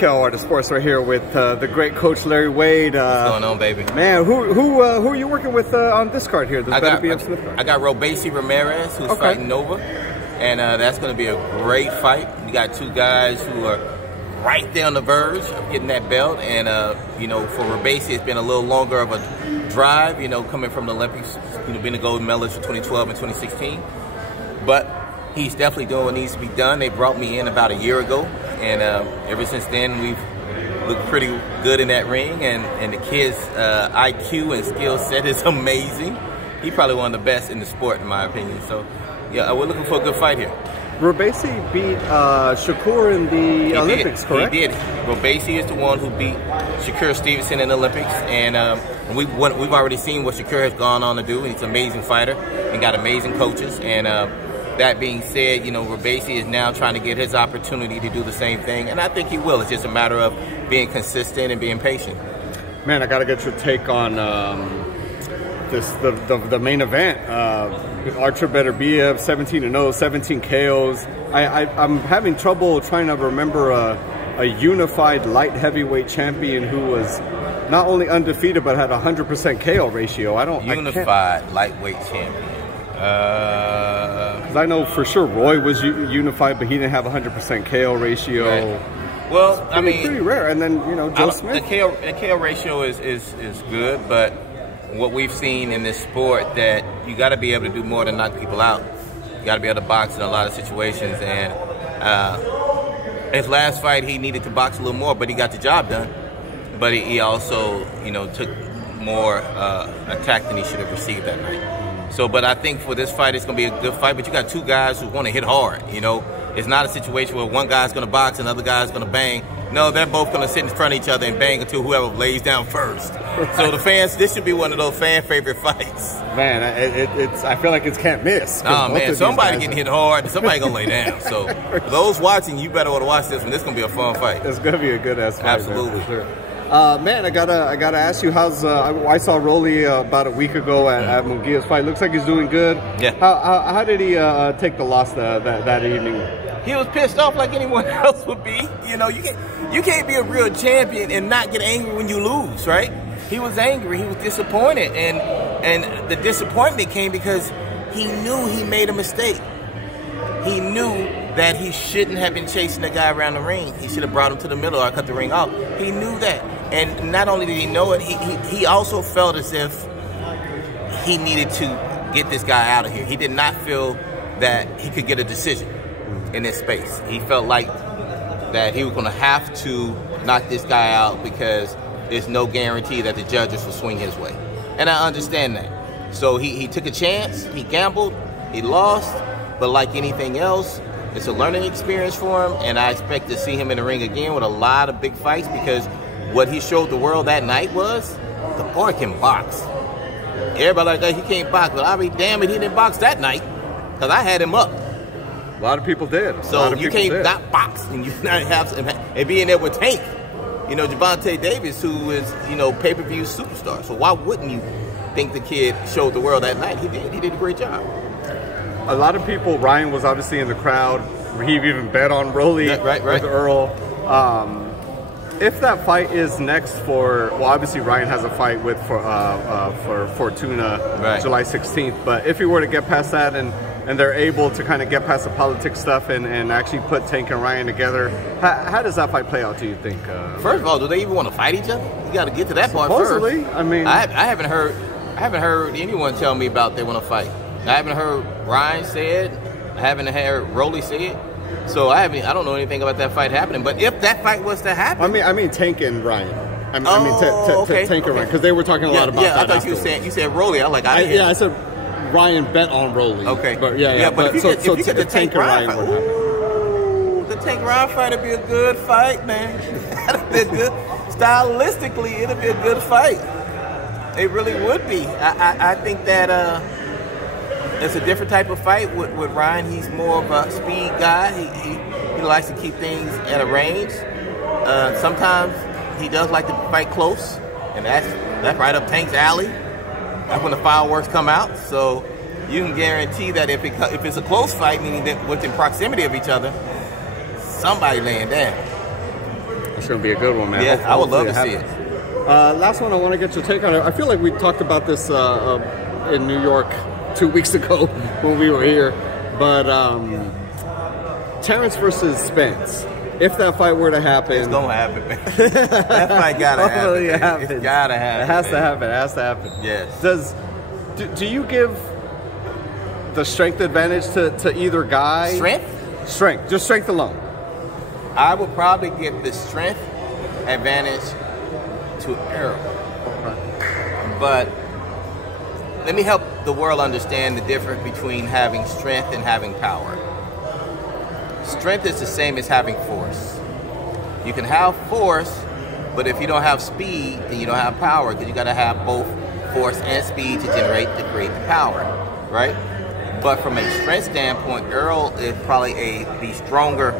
Kel Art of Sports right here with the great Coach Larry Wade. What's going on, baby? Man, who are you working with on this card here? This Better BF Smith card. I got Robesi Ramirez, who's fighting Nova, and that's going to be a great fight. You got two guys who are right there on the verge of getting that belt, and you know, for Robesi, it's been a little longer of a drive. You know, coming from the Olympics, you know, being a gold medalist for 2012 and 2016, but he's definitely doing what needs to be done. They brought me in about a year ago, and ever since then, we've looked pretty good in that ring, and the kid's IQ and skill set is amazing. He's probably one of the best in the sport, in my opinion. So, yeah, we're looking for a good fight here. Robesi beat Shakur in the Olympics, correct? He did. Robesi is the one who beat Shakur Stevenson in the Olympics, and we've already seen what Shakur has gone on to do. He's an amazing fighter and got amazing coaches, and that being said, you know, Robesi is now trying to get his opportunity to do the same thing, and I think he will. It's just a matter of being consistent and being patient. Man, I got to get your take on the main event. Archer Better BF, 17-0, 17 KOs. I'm having trouble trying to remember a unified light heavyweight champion who was not only undefeated but had a 100% KO ratio. Unified lightweight champion. Because I know for sure Roy was unified, but he didn't have a 100% KO ratio. Right. Well, I mean, pretty rare. And then, you know, Joe Smith. The KO ratio is good, but what we've seen in this sport, that you got to be able to do more than knock people out. You got to be able to box in a lot of situations. And his last fight, he needed to box a little more, but he got the job done. But he also, you know, took more attack than he should have received that night. So, but I think for this fight, it's going to be a good fight. But you got two guys who want to hit hard, you know. It's not a situation where one guy's going to box and the other guy's going to bang. No, they're both going to sit in front of each other and bang until whoever lays down first. So the fans, this should be one of those fan favorite fights. Man, I feel like it's can't miss. Oh, man, somebody getting hit hard and somebody going to lay down. So for those watching, you better want to watch this one. This is going to be a fun fight. It's going to be a good-ass fight. Absolutely. Man, for sure. Man, I gotta ask you, how's I saw Rolly about a week ago at Munguia's fight. Looks like he's doing good. Yeah. How did he take the loss that evening? He was pissed off like anyone else would be. You know, you can't be a real champion and not get angry when you lose, right? He was angry. He was disappointed, and the disappointment came because he knew he made a mistake. He knew that he shouldn't have been chasing the guy around the ring. He should have brought him to the middle or cut the ring off. He knew that. And not only did he know it, he also felt as if he needed to get this guy out of here. He did not feel that he could get a decision in this space. He felt like that he was going to have to knock this guy out because there's no guarantee that the judges will swing his way. And I understand that. So he took a chance, he gambled, he lost, but like anything else, it's a learning experience for him, and I expect to see him in the ring again with a lot of big fights, because what he showed the world that night was the boy can box. Everybody like that, he can't box, but I'll be damned if he didn't box that night, because I had him up. A lot of people did. So you can't not box and you not have and be in there with Tank. You know, Javante Davis, who is, you know, pay-per-view superstar. So why wouldn't you think the kid showed the world that night? He did. He did a great job. A lot of people, Ryan was obviously in the crowd. He even bet on Rolly with Earl. If that fight is next for, well, obviously Ryan has a fight with for Fortuna July 16th. But if he were to get past that and they're able to kind of get past the politics stuff and actually put Tank and Ryan together, how does that fight play out, do you think? First of all, do they even want to fight each other? You got to get to that part first. Supposedly, I mean, I haven't heard anyone tell me about they want to fight. I haven't heard Ryan say it. I haven't heard Rolly say it. So I don't know anything about that fight happening. But if that fight was to happen, I mean Tank and Ryan. Tank and Ryan, because they were talking a lot about that. I thought you said Rolly. I said Ryan bet on Rolly. Okay. But but if you get the Tank Ryan fight, the Tank Ryan fight would be a good fight, man. That'd be a good. Stylistically, it'd be a good fight. It really would be. I think that it's a different type of fight with Ryan. He's more of a speed guy. He likes to keep things at a range. Sometimes he does like to fight close, and that's right up Tank's alley. That's when the fireworks come out. So you can guarantee that if it's a close fight, meaning that within proximity of each other, somebody laying down. It's going to be a good one, man. Yeah, I would love to see it. Last one, I want to get your take on it. I feel like we talked about this in New York 2 weeks ago when we were here. But Terence versus Spence. If that fight were to happen, it's gonna happen, man. That fight gotta happen. It's gotta happen. It has to happen. It has to happen. Yes. Do you give the strength advantage to either guy? Strength. Just strength alone. I would probably give the strength advantage to Errol. Okay. But let me help the world understand the difference between having strength and having power. Strength is the same as having force. You can have force, but if you don't have speed, then you don't have power, because you got to have both force and speed to create the power, right? But from a strength standpoint, Errol is probably the stronger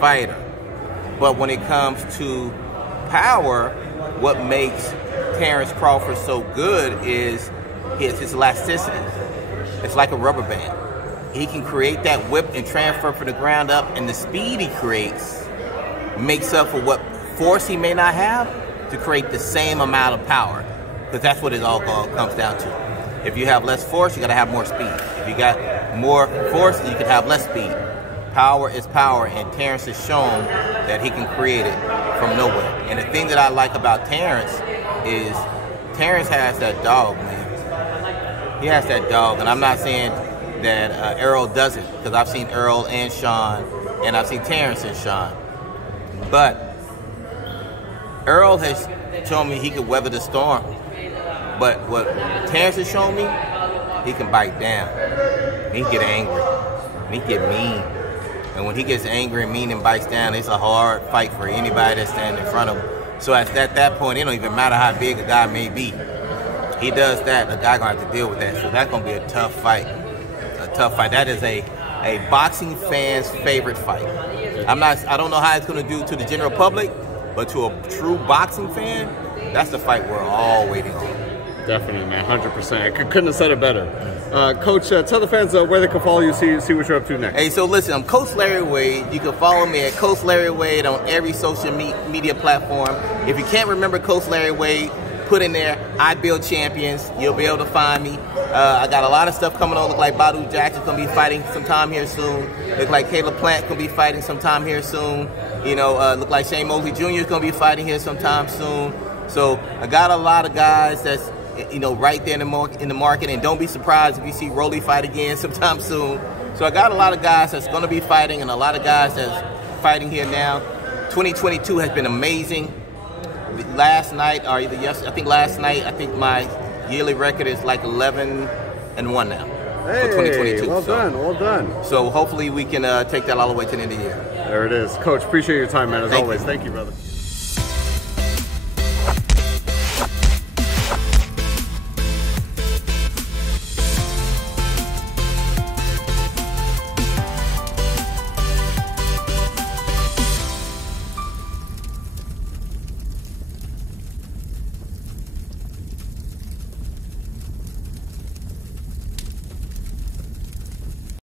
fighter. But when it comes to power, what makes Terence Crawford so good is his elasticity. It's like a rubber band. He can create that whip and transfer from the ground up, and the speed he creates makes up for what force he may not have to create the same amount of power, because that's what it all comes down to. If you have less force, you got to have more speed. If you got more force, you can have less speed. Power is power, and Terence has shown that he can create it from nowhere. And the thing that I like about Terence is Terence has that dog, man. He has that dog, and I'm not saying that Errol doesn't, because I've seen Errol and Sean, and I've seen Terence and Sean. But Errol has shown me he can weather the storm. But what Terence has shown me, he can bite down. He can get angry. He can get mean. And when he gets angry and mean and bites down, it's a hard fight for anybody that's standing in front of him. So at that point, it don't even matter how big a guy may be. He does that, the guy gonna have to deal with that. So that's gonna be a tough fight. That is a boxing fan's favorite fight. I don't know how it's gonna do to the general public, but to a true boxing fan, that's the fight we're all waiting on. Definitely, man, 100%. I couldn't have said it better. Coach, tell the fans where they can follow you, see what you're up to next. Hey, so listen, I'm Coach Larry Wade. You can follow me at Coach Larry Wade on every social media platform. If you can't remember Coach Larry Wade, put in there, I Build Champions. You'll be able to find me. I got a lot of stuff coming on. Look like Badu Jackson's going to be fighting sometime here soon. Look like Caleb Plant's going to be fighting sometime here soon. You know, look like Shane Mosley Jr. is going to be fighting here sometime soon. So I got a lot of guys that's, you know, right there in the market. And don't be surprised if you see Rolly fight again sometime soon. So I got a lot of guys that's going to be fighting, and a lot of guys that's fighting here now. 2022 has been amazing. Last night, or either yesterday, I think my yearly record is like 11-1 now for 2022. Well done. So hopefully we can take that all the way to the end of the year. There it is. Coach, appreciate your time, man, as always. Thank you, brother.